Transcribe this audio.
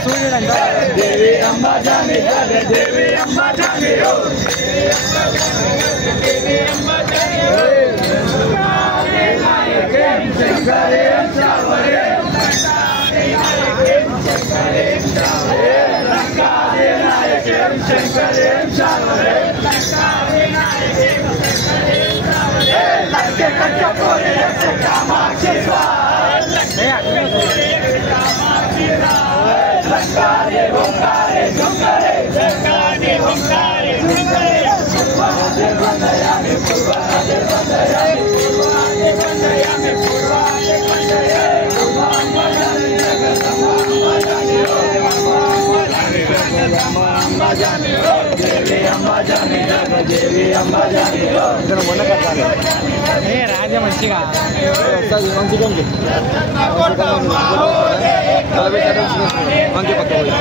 देवी अम्बा जाने देवी अम्बा जाने हो देवी अम्बा जाने हो शंकरे चावरे शंकरे चावरे लंकादे नायक शंकरे चावरे लंकादे नायक शंकरे चावरे लंके कच्चपोरे से कामाक्षी लंकादे होंकारे झुंकारे लंकादे होंकारे झुंकारे पूर्वादे बंदयामि पूर्वादे बंदयामि पूर्वादे बंदयामि पूर्वादे बंदयामि अम्बा जाने जगदम्बा अम्बा जाने हो अम्बा जाने जगदम्बा अम्बा जाने हो देवी अम्बा जाने देवी अम्बा जाने हो इधर बोलना करता है ए राजा मंचिगा मंचिगा